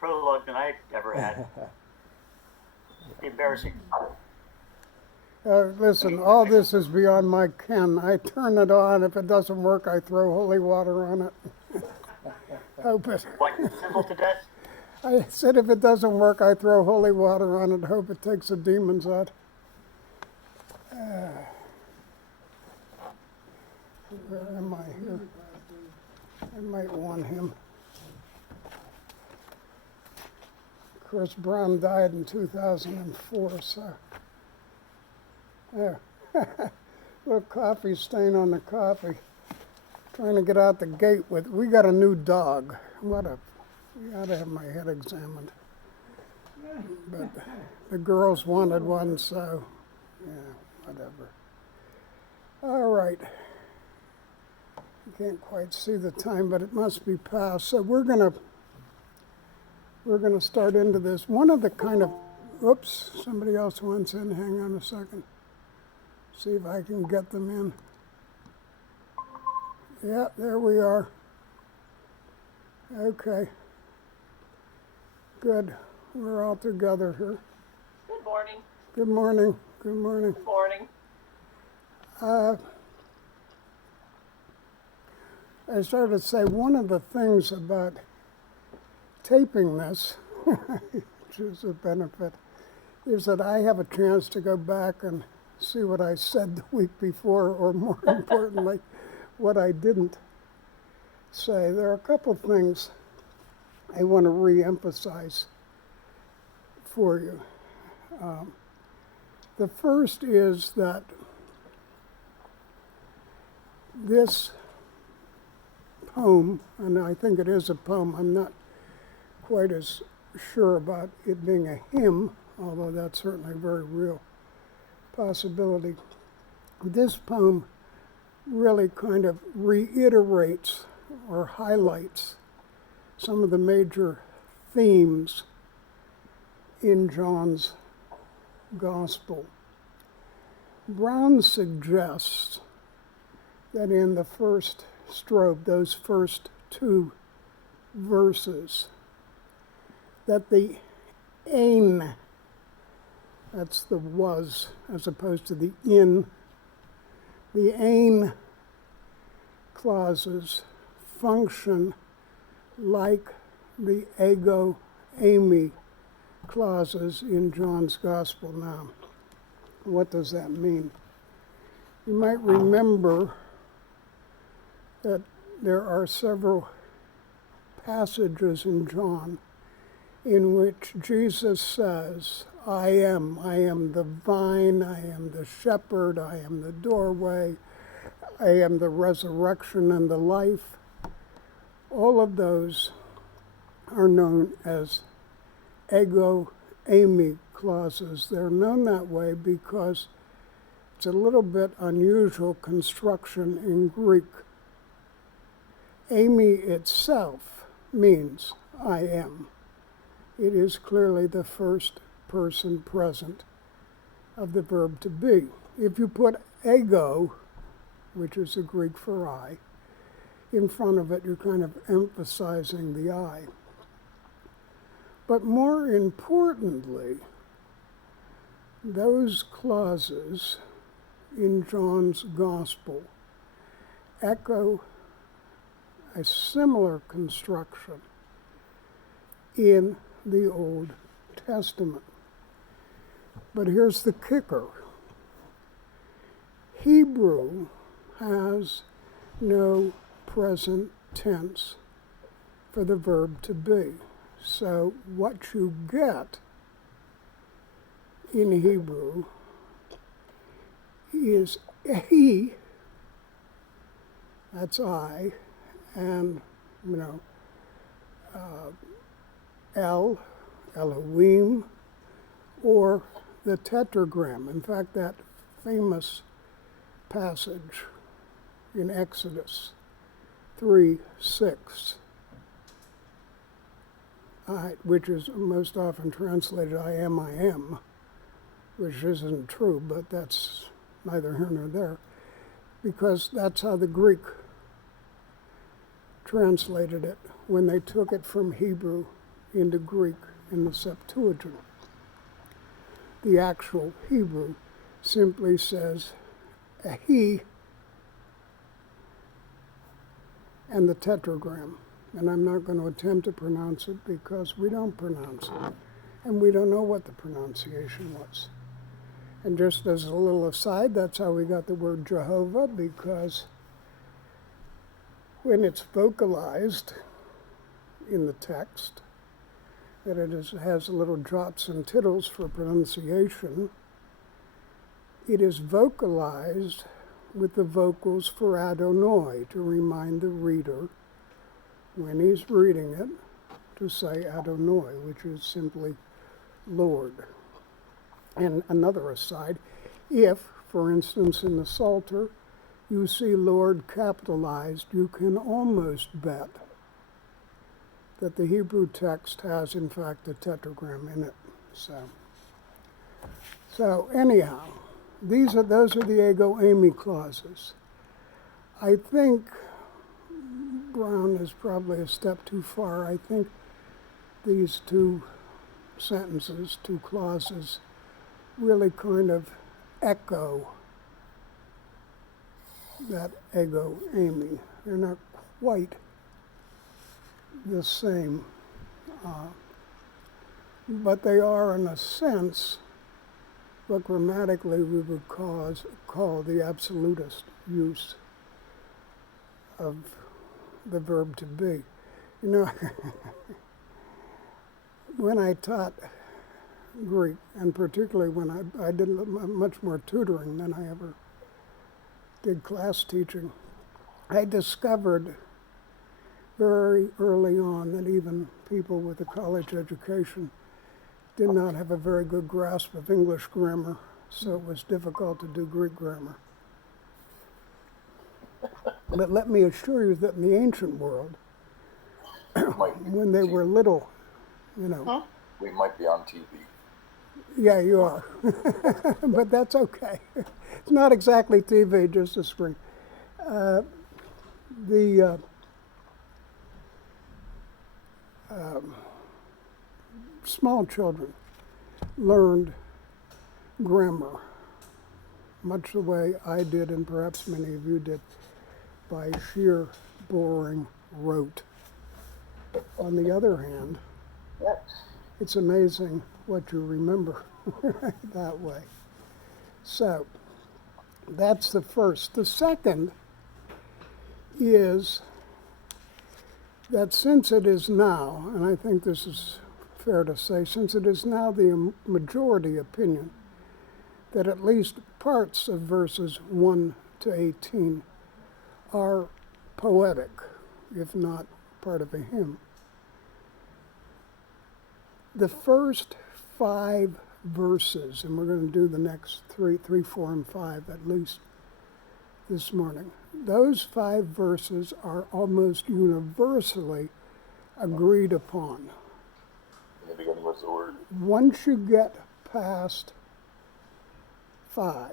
Prologue than I ever had. Embarrassing. Listen, all this is beyond my ken. I turn it on. If it doesn't work, I throw holy water on it. Hope it. What, simple to death? I said if it doesn't work, I throw holy water on it. Hope it takes the demons out. Where am I here? I might want him. Chris Brown died in 2004, so there. Little coffee stain on the coffee. Trying to get out the gate with. We got a new dog. We ought to have my head examined. But the girls wanted one, so yeah, whatever. All right. You can't quite see the time, but it must be past. So we're gonna start into this. One of the kind of, oops, somebody else wants in. Hang on a second. See if I can get them in. Yeah, there we are. Okay. Good. We're all together here. Good morning. Good morning. Good morning. Good morning. I started to say one of the things about taping this, which is a benefit, is that I have a chance to go back and see what I said the week before, or more importantly, what I didn't say. There are a couple things I want to re-emphasize for you. The first is that this poem, and I think it is a poem, I'm not quite as sure about it being a hymn, although that's certainly a very real possibility. This poem really kind of reiterates or highlights some of the major themes in John's Gospel. Brown suggests that in the first strophe, those first two verses, that the ein, that's the was as opposed to the in, the ein clauses function like the ego eimi clauses in John's Gospel now. What does that mean? You might remember that there are several passages in John in which Jesus says, I am the vine, I am the shepherd, I am the doorway, I am the resurrection and the life. All of those are known as ego eimi clauses. They're known that way because it's a little bit unusual construction in Greek. Eimi itself means I am. It is clearly the first person present of the verb to be. If you put ego, which is the Greek for I, in front of it, you're kind of emphasizing the I. But more importantly, those clauses in John's Gospel echo a similar construction in the Old Testament. But here's the kicker. Hebrew has no present tense for the verb to be. So what you get in Hebrew is he, that's I, and, El, Elohim, or the tetragram. In fact, that famous passage in Exodus 3:6, which is most often translated I am, which isn't true, but that's neither here nor there, because that's how the Greek translated it when they took it from Hebrew into Greek in the Septuagint. The actual Hebrew simply says he and the tetragram. And I'm not going to attempt to pronounce it because we don't pronounce it. And we don't know what the pronunciation was. And just as a little aside, that's how we got the word Jehovah, because when it's vocalized in the text, that has little jots and tittles for pronunciation, it is vocalized with the vocals for Adonai to remind the reader when he's reading it to say Adonai, which is simply Lord. And another aside, if, for instance, in the Psalter, you see Lord capitalized, you can almost bet that the Hebrew text has, in fact, a tetragram in it. So anyhow, those are the ego eimi clauses. I think Brown is probably a step too far. I think these two sentences, two clauses, really kind of echo that ego eimi. They're not quite the same, but they are, in a sense, what grammatically we would call the absolutist use of the verb to be. You know, when I taught Greek, and particularly when I did much more tutoring than I ever did class teaching, I discovered very early on that even people with a college education did not have a very good grasp of English grammar, so it was difficult to do Greek grammar. But let me assure you that in the ancient world, when they were little, you know. We might be on TV. Yeah, you are. But that's okay. It's not exactly TV, just a screen. Small children learned grammar much the way I did, and perhaps many of you did, by sheer boring rote. On the other hand, it's amazing what you remember that way. So that's the first. The second is that since it is now, and I think this is fair to say, since it is now the majority opinion that at least parts of verses 1 to 18 are poetic, if not part of a hymn. The first 5 verses, and we're going to do the next 3, 4, and 5 at least this morning, those 5 verses are almost universally agreed upon. In the beginning was the word. Once you get past 5,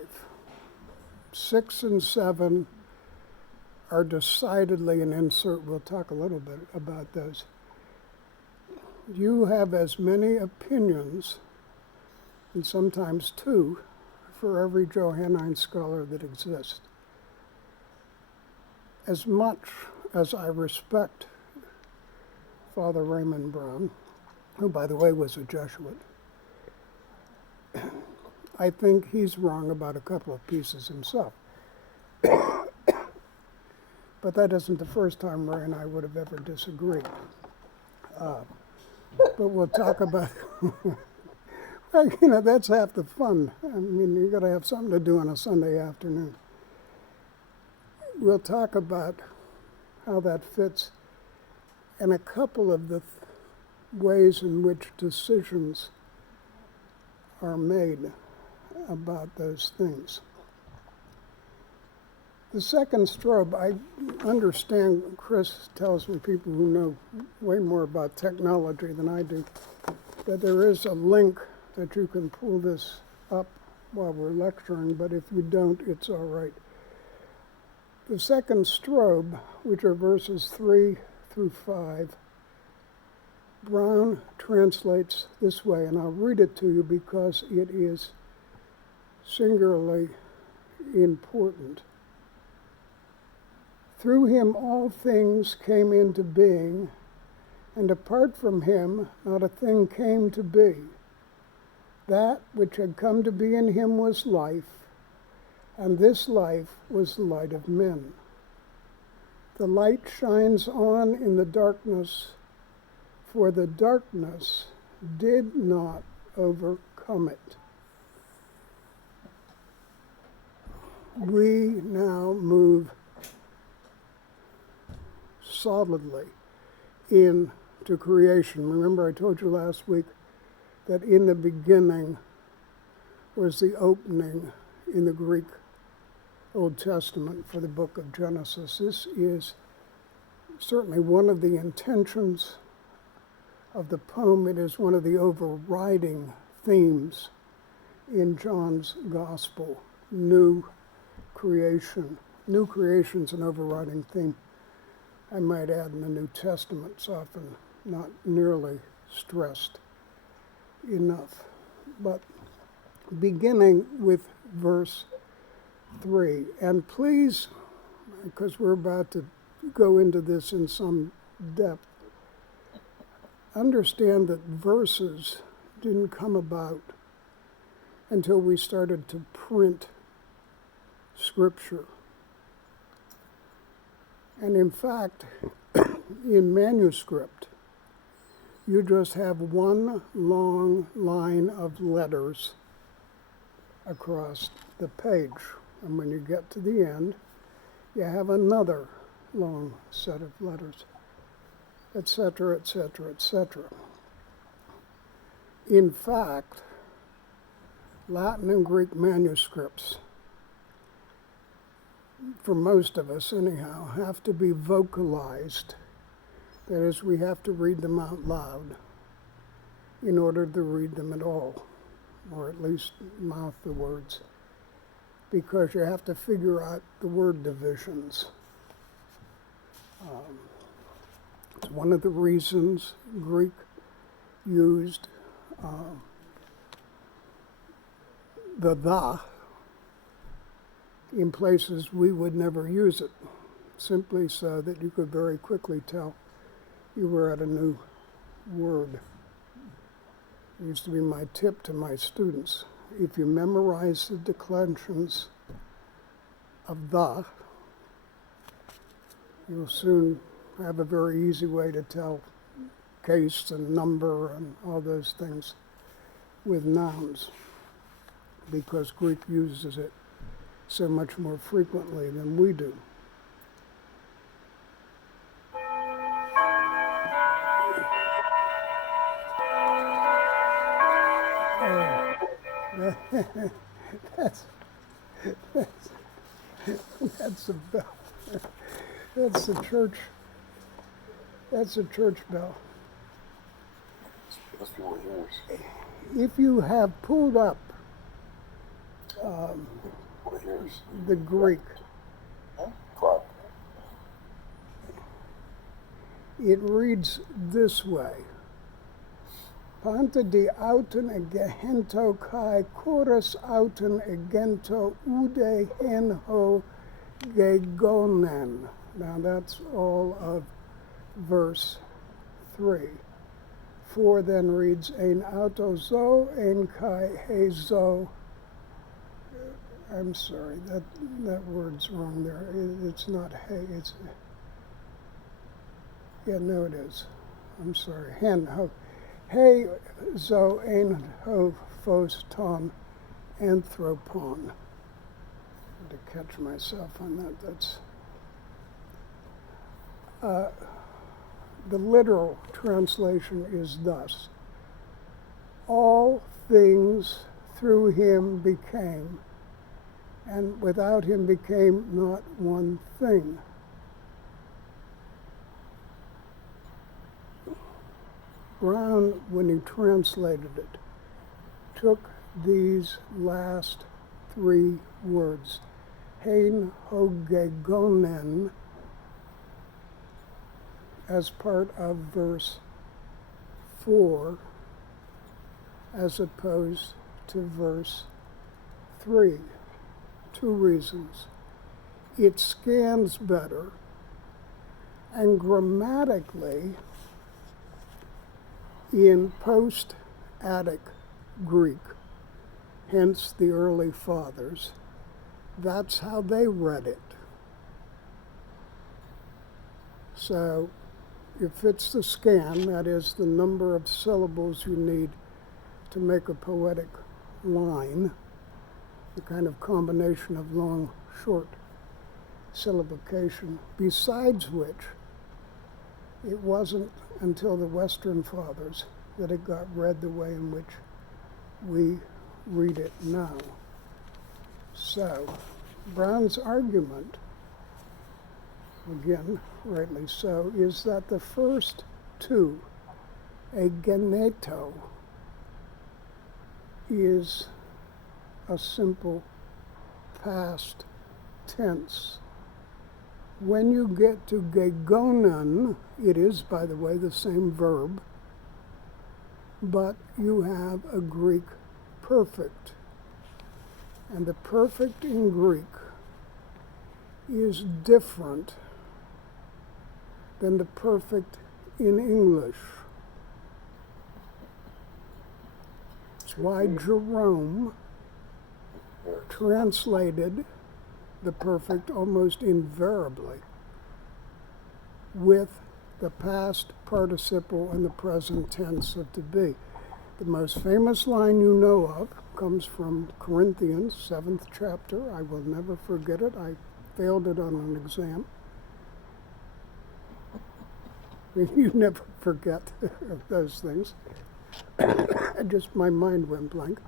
6 and 7 are decidedly an insert. We'll talk a little bit about those. You have as many opinions, and sometimes 2, for every Johannine scholar that exists. As much as I respect Father Raymond Brown, who, by the way, was a Jesuit, I think he's wrong about a couple of pieces himself. But that isn't the first time Ray and I would have ever disagreed. But we'll talk about, well, you know, that's half the fun. I mean, you got to have something to do on a Sunday afternoon. We'll talk about how that fits and a couple of the ways in which decisions are made about those things. The second strobe, I understand Chris tells me, people who know way more about technology than I do, that there is a link that you can pull this up while we're lecturing, but if you don't, it's all right. The second strobe, which are verses 3 through 5, Brown translates this way, and I'll read it to you because it is singularly important. Through him all things came into being, and apart from him not a thing came to be. That which had come to be in him was life, and this life was the light of men. The light shines on in the darkness, for the darkness did not overcome it. We now move solidly into creation. Remember, I told you last week that in the beginning was the opening in the Greek Old Testament for the book of Genesis. This is certainly one of the intentions of the poem. It is one of the overriding themes in John's Gospel, new creation. New creation's an overriding theme. I might add in the New Testament, it's often not nearly stressed enough. But beginning with verse 3, and please, because we're about to go into this in some depth, understand that verses didn't come about until we started to print Scripture. And in fact, in manuscript, you just have one long line of letters across the page. And when you get to the end, you have another long set of letters, etc., etc., etc. In fact, Latin and Greek manuscripts, for most of us anyhow, have to be vocalized. That is, we have to read them out loud in order to read them at all, or at least mouth the words, because you have to figure out the word divisions. It's one of the reasons Greek used the in places we would never use it, simply so that you could very quickly tell you were at a new word. It used to be my tip to my students. If you memorize the declensions of the, you'll soon have a very easy way to tell case and number and all those things with nouns, because Greek uses it so much more frequently than we do. That's a bell. That's a church. That's a church bell. Must be what yours. If you have pulled up What yours? the Greek, Clock. it reads this way. Panta di auton egento kai chorus auton egento ude henho gegonen. Now that's all of verse 3. 4 then reads ein auto zo, ein kai he zo. I'm sorry, that word's wrong there. It's not hey, it's, yeah, no it is. I'm sorry, hen ho. He zo ein ho phos ton anthropon. To catch myself on that, that's the literal translation is thus: all things through him became, and without him became not one thing. Brown, when he translated it, took these last 3 words, hein hogegonen, as part of verse 4 as opposed to verse 3? 2 reasons. It scans better, and grammatically, in post-Attic Greek, hence the early fathers, that's how they read it. So if it's the scan, that is the number of syllables you need to make a poetic line, the kind of combination of long, short syllabication, besides which it wasn't until the Western Fathers that it got read the way in which we read it now. So, Brown's argument, again, rightly so, is that the first 2, a geneto, is a simple past tense. When you get to gegonen, it is, by the way, the same verb, but you have a Greek perfect. And the perfect in Greek is different than the perfect in English. It's why Jerome translated the perfect almost invariably with the past participle and the present tense of to be. The most famous line you know of comes from Corinthians, 7th chapter. I will never forget it. I failed it on an exam. You never forget those things. Just my mind went blank.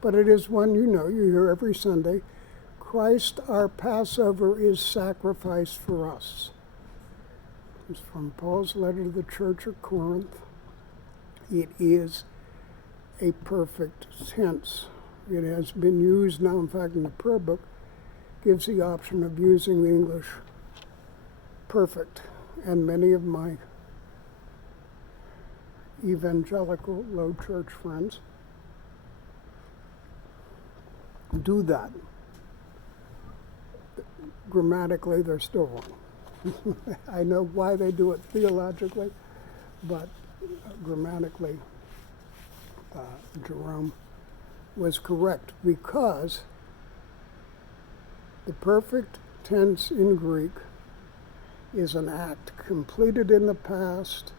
But it is one you know, you hear every Sunday. Christ, our Passover, is sacrificed for us. It's from Paul's letter to the church of Corinth. It is a perfect tense. It has been used now, in fact, in the prayer book, gives the option of using the English perfect. And many of my evangelical low church friends do that. Grammatically, they're still wrong. I know why they do it theologically, but grammatically, Jerome was correct, because the perfect tense in Greek is an act completed in the past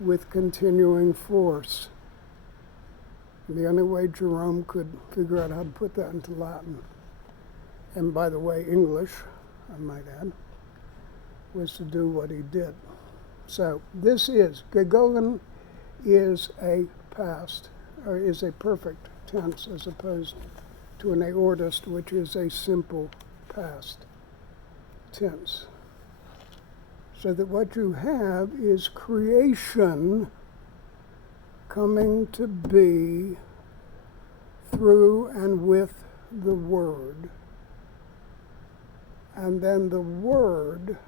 with continuing force. And the only way Jerome could figure out how to put that into Latin, and by the way, English, I might add, was to do what he did. So this is, gegogen is a past, or is a perfect tense as opposed to an aorist, which is a simple past tense. So that what you have is creation coming to be through and with the Word. And then the Word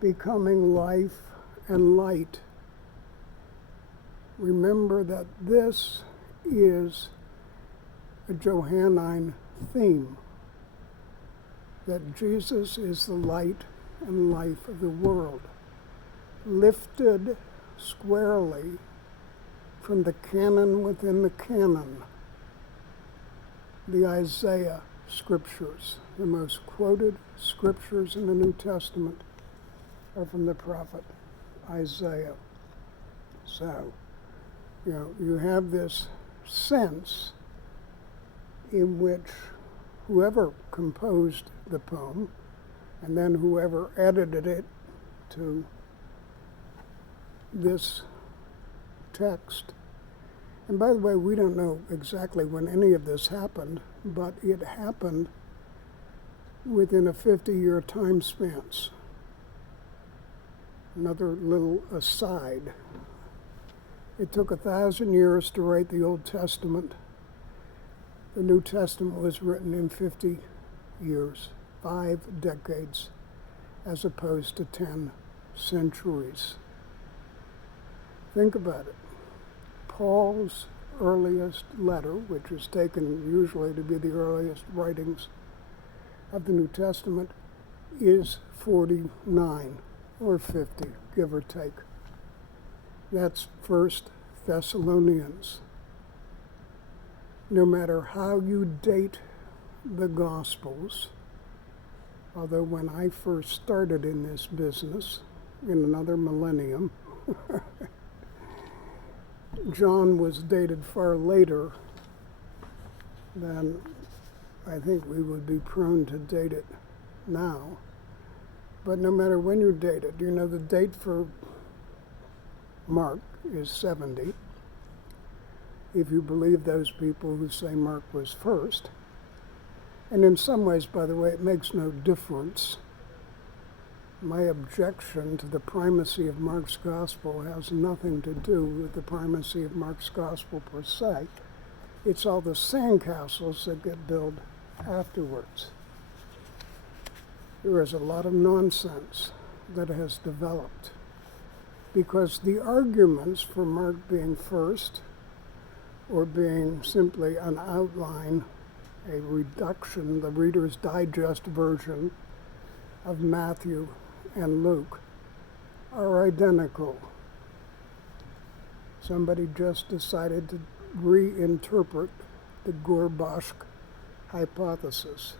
becoming life and light. Remember that this is a Johannine theme, that Jesus is the light and life of the world, lifted squarely from the canon within the canon, the Isaiah scriptures. The most quoted scriptures in the New Testament are from the prophet Isaiah. So, you have this sense in which whoever composed the poem, and then whoever edited it to this text. And by the way, we don't know exactly when any of this happened, but it happened within a 50-year time span. Another little aside. It took 1,000 years to write the Old Testament. The New Testament was written in 50 years, 5 decades, as opposed to 10 centuries. Think about it. Paul's earliest letter, which is taken usually to be the earliest writings of the New Testament, is 49 or 50, give or take. That's 1 Thessalonians. No matter how you date the Gospels, although when I first started in this business, in another millennium, John was dated far later than I think we would be prone to date it now. But no matter when you date it, you know the date for Mark is 70. If you believe those people who say Mark was first. And in some ways, by the way, it makes no difference. My objection to the primacy of Mark's gospel has nothing to do with the primacy of Mark's gospel per se. It's all the sandcastles that get built afterwards. There is a lot of nonsense that has developed because the arguments for Mark being first or being simply an outline, a reduction, the Reader's Digest version of Matthew and Luke, are identical. Somebody just decided to reinterpret the Gorbachev hypothesis.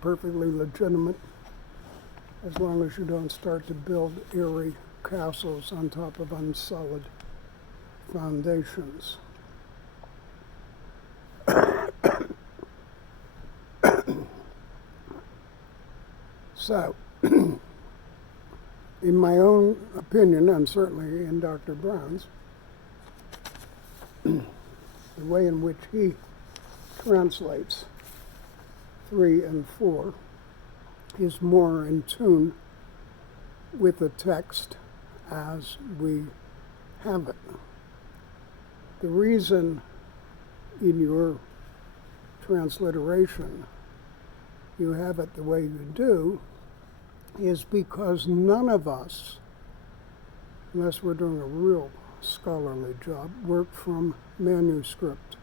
Perfectly legitimate, as long as you don't start to build eerie castles on top of unsolid foundations. So, in my own opinion, and certainly in Dr. Brown's, the way in which he translates 3 and 4 is more in tune with the text as we have it. The reason in your transliteration you have it the way you do is because none of us, unless we're doing a real scholarly job, work from manuscript.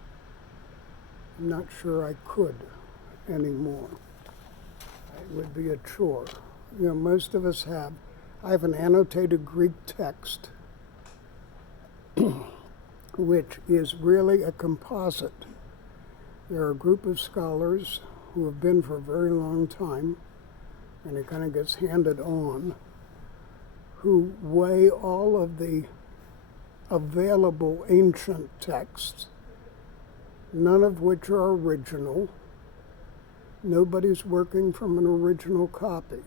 I'm not sure I could anymore. It would be a chore. You know, most of us have. I have an annotated Greek text, which is really a composite. There are a group of scholars who have been for a very long time, and it kind of gets handed on, who weigh all of the available ancient texts, none of which are original. Nobody's working from an original copy.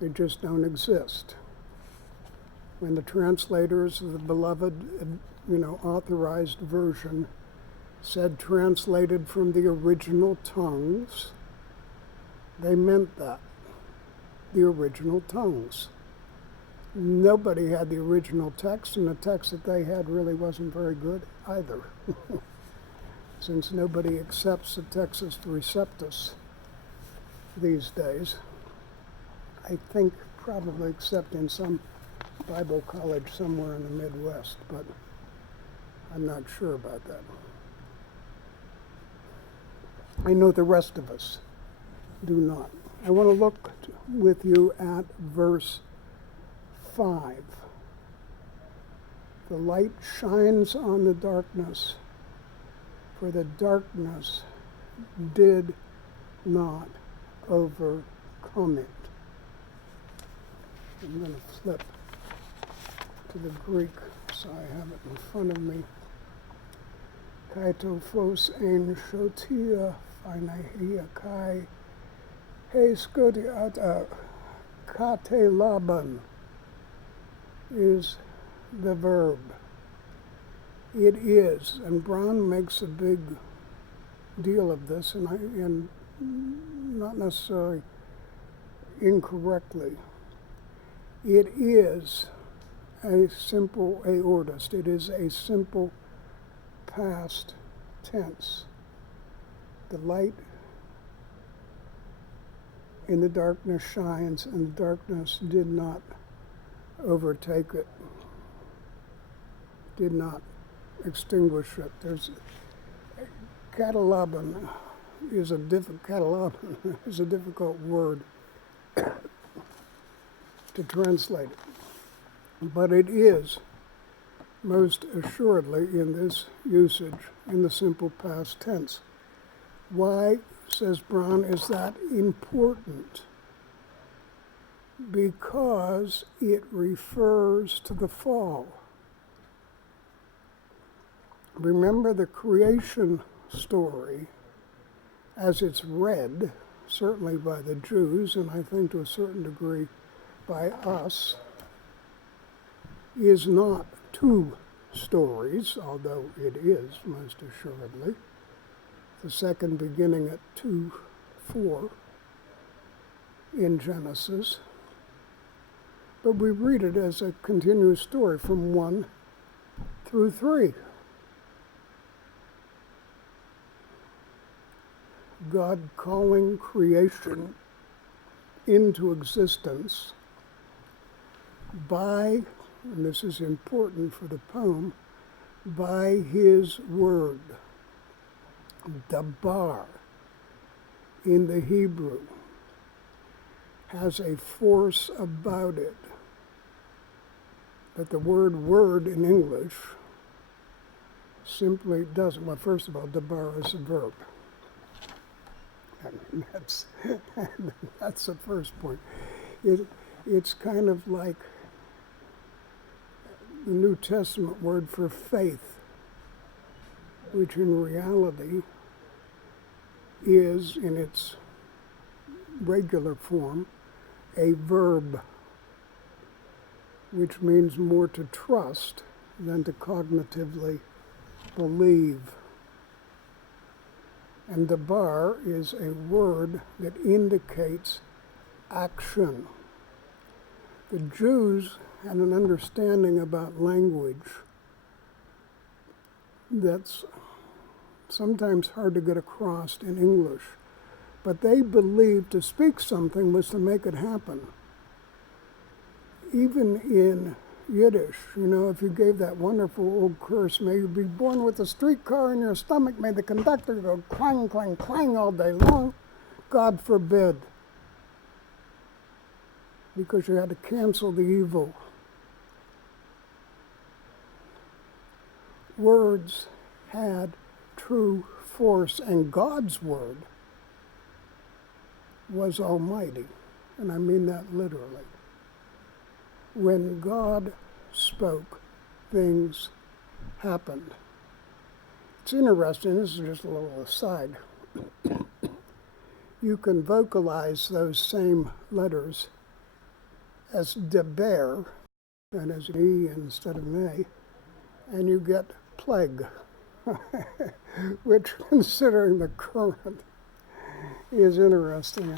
They just don't exist. When the translators of the beloved, authorized version said translated from the original tongues, they meant that, the original tongues. Nobody had the original text, and the text that they had really wasn't very good either. Since nobody accepts the Textus Receptus these days, I think probably except in some Bible college somewhere in the Midwest, but I'm not sure about that. I know the rest of us do not. I want to look with you at verse 5. The light shines on the darkness, for the darkness did not overcome it. I'm going to flip to the Greek so I have it in front of me. Kaitophos ein shotia phainahia kai he skotiata kate laban is the verb. It is, and Brown makes a big deal of this, and not necessarily incorrectly. It is a simple aorist. It is a simple past tense. The light and the darkness shines, and the darkness did not overtake it, did not extinguish it. There's catalogon is a catalogon is a difficult word to translate it, but it is most assuredly in this usage in the simple past tense. Why, says Brown, is that important? Because it refers to the fall. Remember the creation story as it's read, certainly by the Jews, and I think to a certain degree by us, is not two stories, although it is most assuredly. The second beginning at 2:4 in Genesis. But we read it as a continuous story from 1 through 3. God calling creation into existence by, and this is important for the poem, by his word. Dabar in the Hebrew has a force about it that the word in English simply doesn't. Well, first of all, dabar is a verb. And that's the first point. It's kind of like the New Testament word for faith, which in reality is, in its regular form, a verb, which means more to trust than to cognitively believe. And dabar is a word that indicates action. The Jews had an understanding about language that's sometimes hard to get across in English, but they believed to speak something was to make it happen. Even in Yiddish, if you gave that wonderful old curse, may you be born with a streetcar in your stomach, may the conductor go clang, clang, clang all day long, God forbid, because you had to cancel the evil. Words had true force, and God's word was almighty, and I mean that literally. When God spoke, things happened. It's interesting, this is just a little aside. You can vocalize those same letters as deber, and as an E instead of an A, and you get plague, which, considering the current, is interesting.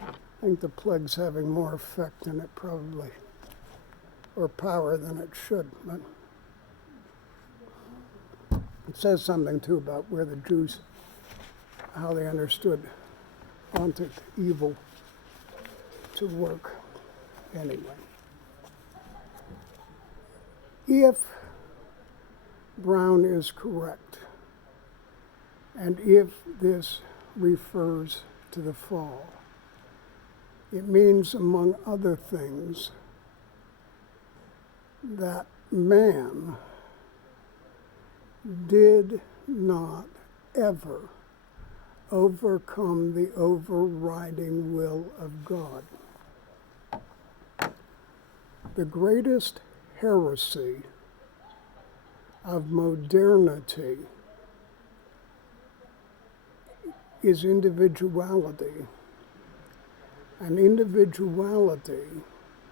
I think the plague's having more effect than it probably, or power than it should. But it says something, too, about where the Jews, how they understood ontic evil to work. Anyway, if Brown is correct, and if this refers to the fall, it means, among other things, that man did not ever overcome the overriding will of God. The greatest heresy of modernity is individuality. And individuality,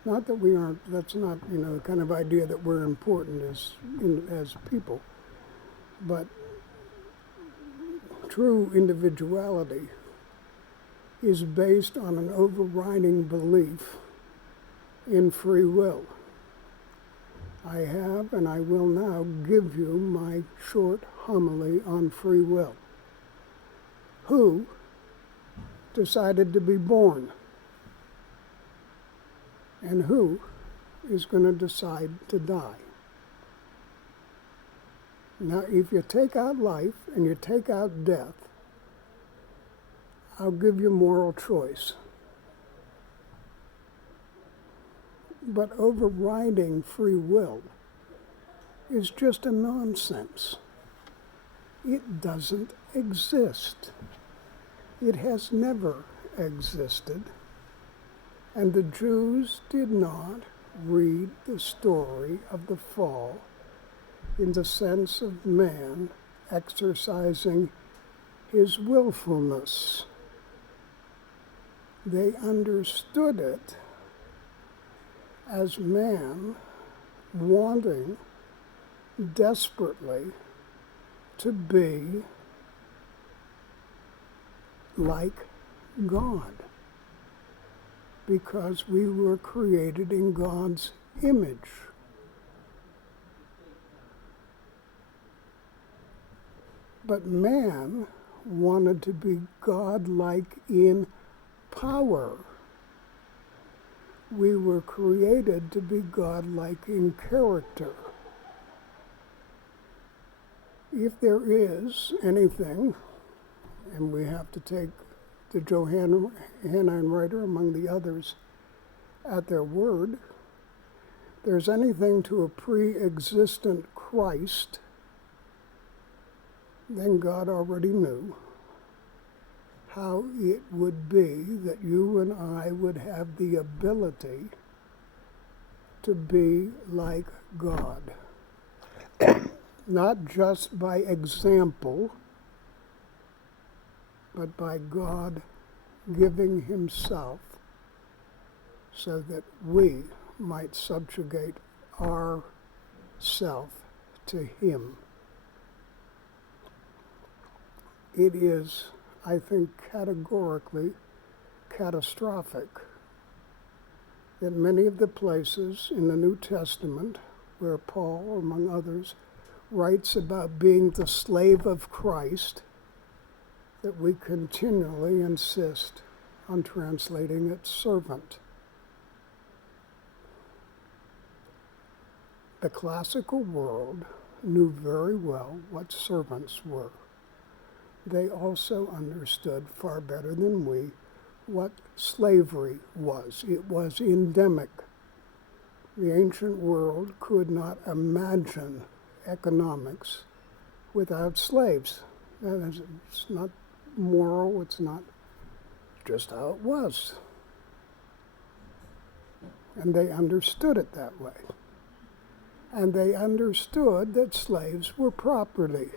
not that we aren't, that's not, the kind of idea that we're important as people, but true individuality is based on an overriding belief in free will. I have and I will now give you my short homily on free will. Who decided to be born? And who is going to decide to die? Now, if you take out life and you take out death, I'll give you moral choice. But overriding free will is just a nonsense. It doesn't exist. It has never existed. And the Jews did not read the story of the fall in the sense of man exercising his willfulness. They understood it as man wanting desperately to be like God, because we were created in God's image. But man wanted to be God-like in power. We were created to be God-like in character. If there is anything, and we have to take the Johannine writer among the others at their word, there's anything to a pre-existent Christ, then God already knew how it would be that you and I would have the ability to be like God. Not just by example, but by God giving himself so that we might subjugate our self to him. It is, I think, categorically catastrophic that many of the places in the New Testament where Paul, among others, writes about being the slave of Christ, that we continually insist on translating it servant. The classical world knew very well what servants were. They also understood far better than we what slavery was. It was endemic. The ancient world could not imagine economics without slaves. It's not moral, it's not just how it was. And they understood it that way. And they understood that slaves were property.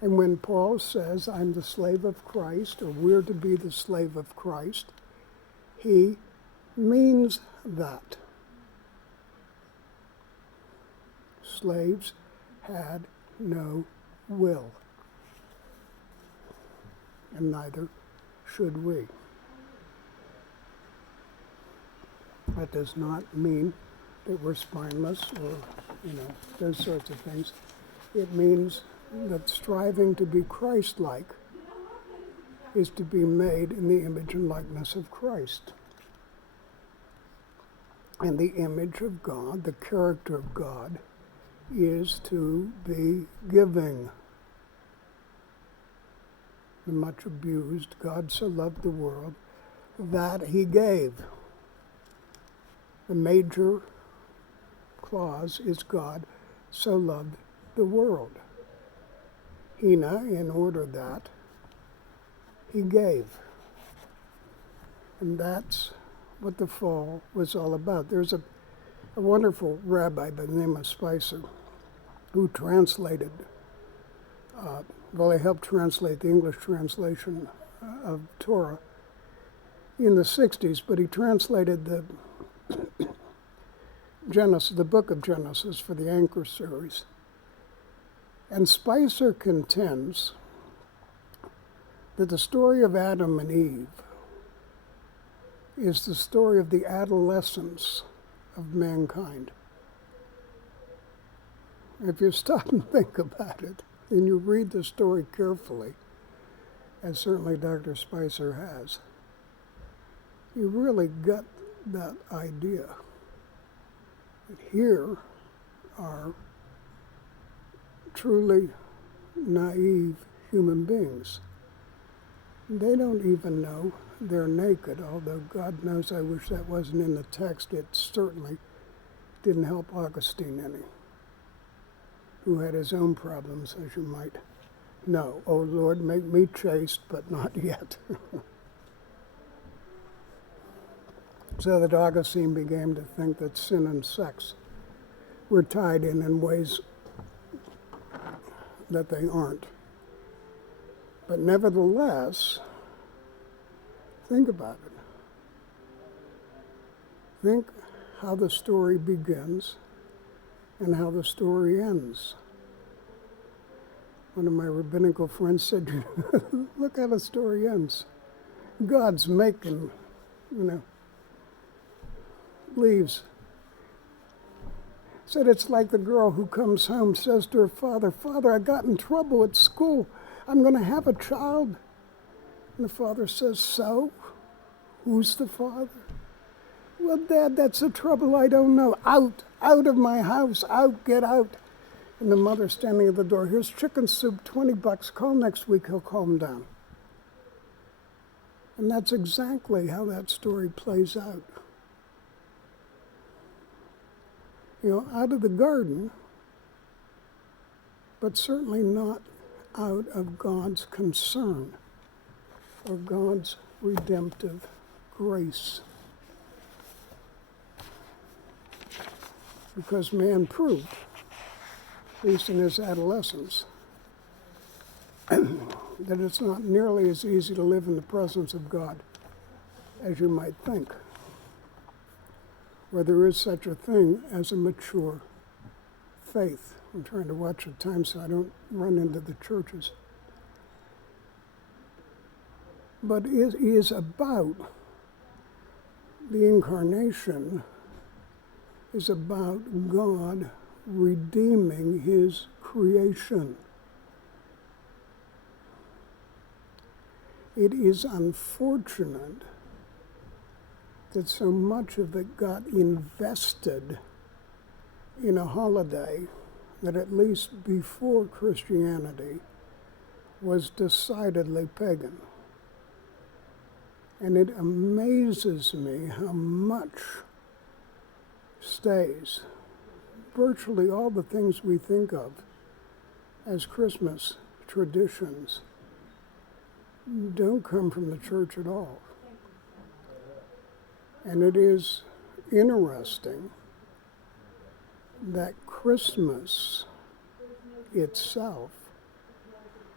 And when Paul says, I'm the slave of Christ, or we're to be the slave of Christ, he means that. Slaves had no will, and neither should we. That does not mean that we're spineless or, those sorts of things. It means that striving to be Christ-like is to be made in the image and likeness of Christ. And the image of God, the character of God, is to be giving. The much abused, God so loved the world that he gave. The major clause is God so loved the world. Hina, in order that he gave. And that's what the fall was all about. There's a wonderful rabbi by the name of Spicer who translated, he helped translate the English translation of Torah in the 60s, but he translated the book of Genesis for the Anchor series. And Spicer contends that the story of Adam and Eve is the story of the adolescence of mankind. If you stop and think about it, and you read the story carefully, as certainly Dr. Spicer has, you really get that idea that here are truly naive human beings. They don't even know they're naked, although God knows I wish that wasn't in the text. It certainly didn't help Augustine any, who had his own problems, as you might know. Oh Lord, make me chaste, but not yet. So that Augustine began to think that sin and sex were tied in ways that they aren't. But nevertheless, think about it. Think how the story begins and how the story ends. One of my rabbinical friends said, look how the story ends. God's making, leaves. Said it's like the girl who comes home, says to her father, Father, I got in trouble at school. I'm going to have a child. And the father says, so? Who's the father? Well, Dad, that's the trouble. I don't know. Out of my house, out, get out. And the mother standing at the door, here's chicken soup, $20. Call next week, he'll calm down. And that's exactly how that story plays out. Out of the garden, but certainly not out of God's concern or God's redemptive grace. Because man proved, at least in his adolescence, that it's not nearly as easy to live in the presence of God as you might think, where there is such a thing as a mature faith. I'm trying to watch the time so I don't run into the churches. But it is about the incarnation, is about God redeeming his creation. It is unfortunate that so much of it got invested in a holiday that, at least before Christianity, was decidedly pagan. And it amazes me how much stays. Virtually all the things we think of as Christmas traditions don't come from the church at all. And it is interesting that Christmas itself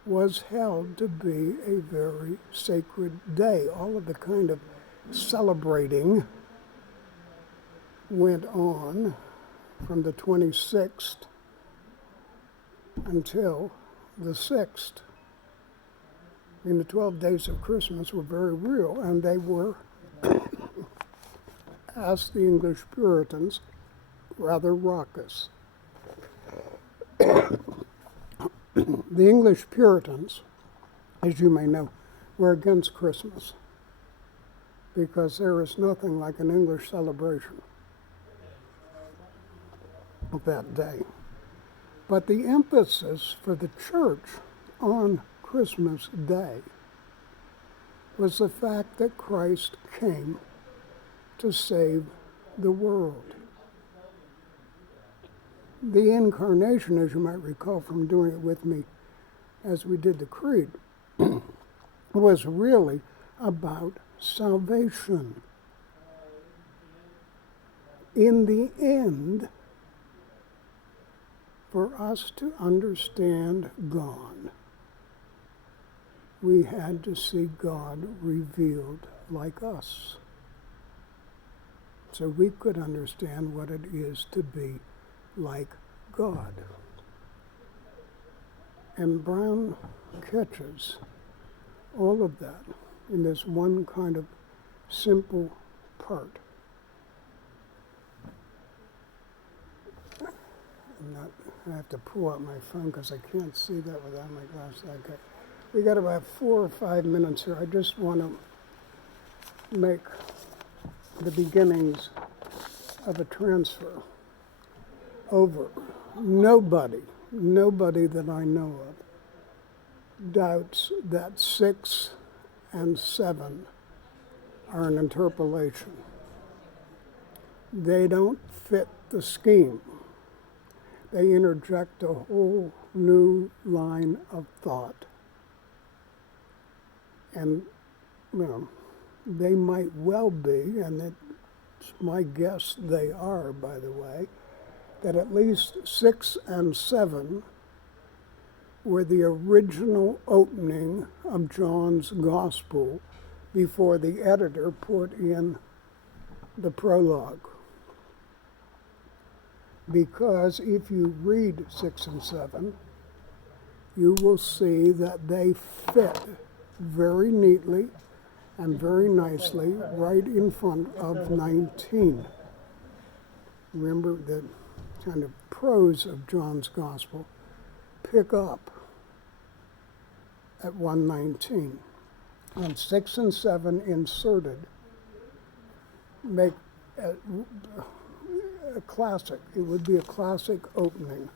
was held to be a very sacred day. All of the kind of celebrating went on from the 26th until the 6th. The 12 days of Christmas were very real, and they were, ask the English Puritans, rather raucous. The English Puritans, as you may know, were against Christmas because there is nothing like an English celebration of that day. But the emphasis for the church on Christmas Day was the fact that Christ came to save the world. The incarnation, as you might recall from doing it with me as we did the Creed, was really about salvation. In the end, for us to understand God, we had to see God revealed like us, so we could understand what it is to be like God. And Brown catches all of that in this one kind of simple part. I have to pull out my phone because I can't see that without my glasses. Okay. We got about 4 or 5 minutes here. I just want to make the beginnings of a transfer over. Nobody that I know of doubts that 6 and 7 are an interpolation. They don't fit the scheme. They interject a whole new line of thought. And, they might well be, and it's my guess they are, by the way, that at least 6 and 7 were the original opening of John's Gospel before the editor put in the prologue. Because if you read 6 and 7, you will see that they fit very neatly and very nicely right in front of 19. Remember, the kind of prose of John's Gospel pick up at 119. And 6 and 7 inserted make a classic. It would be a classic opening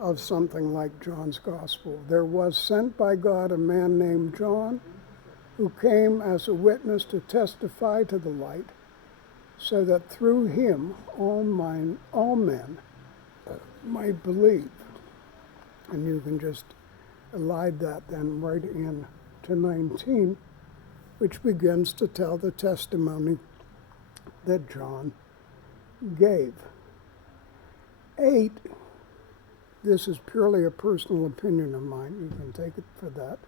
of something like John's Gospel. There was sent by God a man named John, who came as a witness to testify to the light, so that through him all men might believe. And you can just elide that then right in to 19, which begins to tell the testimony that John gave. 8, this is purely a personal opinion of mine, you can take it for that,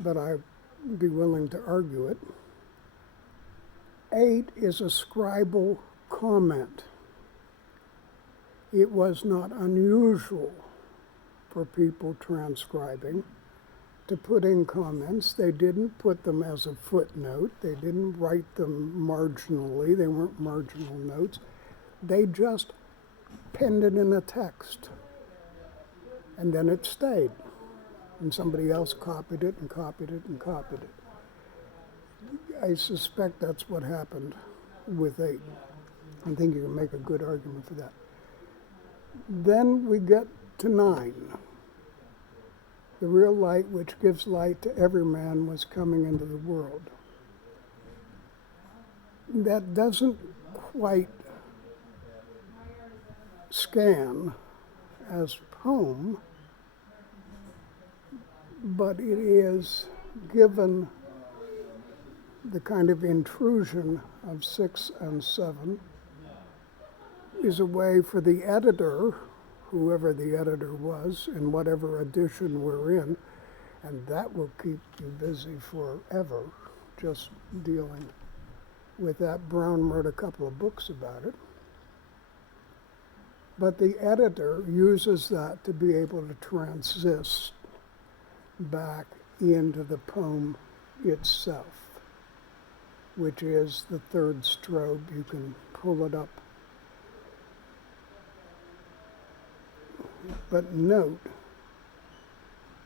but I'd be willing to argue it. 8 is a scribal comment. It was not unusual for people transcribing to put in comments. They didn't put them as a footnote. They didn't write them marginally. They weren't marginal notes. They just penned it in a text. And then it stayed. And somebody else copied it and copied it and copied it. I suspect that's what happened with 8. I think you can make a good argument for that. Then we get to 9. The real light which gives light to every man was coming into the world. That doesn't quite scan as poem, but it is, given the kind of intrusion of 6 and 7, is a way for the editor, whoever the editor was, in whatever edition we're in, and that will keep you busy forever, just dealing with that. Brown wrote a couple of books about it. But the editor uses that to be able to transist back into the poem itself, which is the third strobe. You can pull it up. But note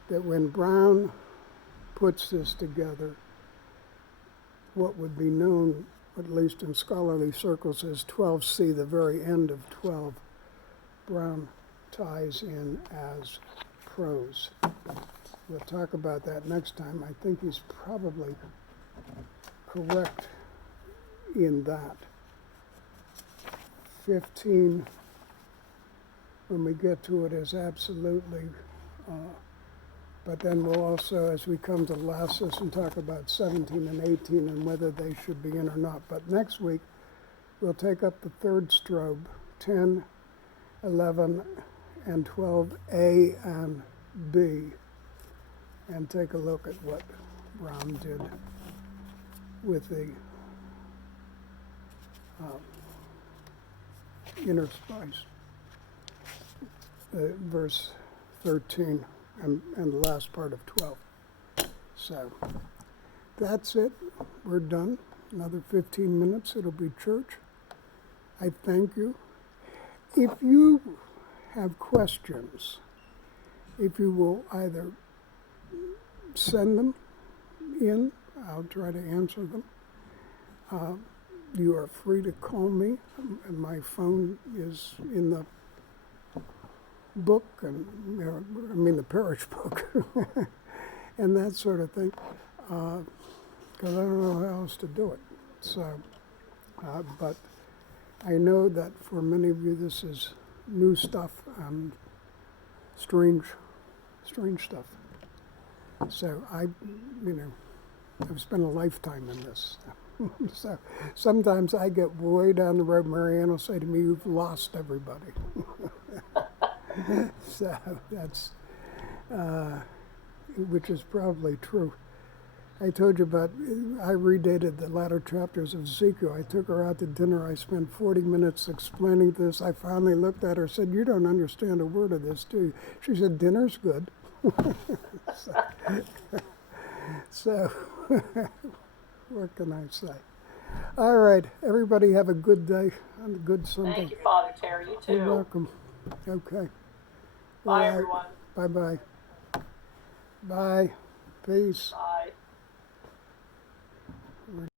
that when Brown puts this together, what would be known, at least in scholarly circles, as 12C, the very end of 12, Brown ties in as prose. We'll talk about that next time. I think he's probably correct in that. 15, when we get to it, is absolutely, but then we'll also, as we come to the last session, talk about 17 and 18 and whether they should be in or not. But next week, we'll take up the third strobe, 10, 11, and 12A and B, and take a look at what Brown did with the interspice, verse 13 and the last part of 12. So that's it. We're done. Another 15 minutes. It'll be church. I thank you. If you have questions, if you will either send them in. I'll try to answer them. You are free to call me. My phone is in the book, and the parish book, and that sort of thing, because I don't know how else to do it. So, but I know that for many of you this is new stuff and strange stuff. So I've spent a lifetime in this. So sometimes I get way down the road. Marianne will say to me, "You've lost everybody." So that's, which is probably true. I told you about, I redated the latter chapters of Ezekiel. I took her out to dinner. I spent 40 minutes explaining this. I finally looked at her and said, "You don't understand a word of this, do you?" She said, "Dinner's good." So what can I say? All right, everybody have a good day and a good Sunday. Thank you, Father Terry. You too. You're welcome. Okay. Bye, All right. everyone. Bye-bye. Bye. Peace. Bye.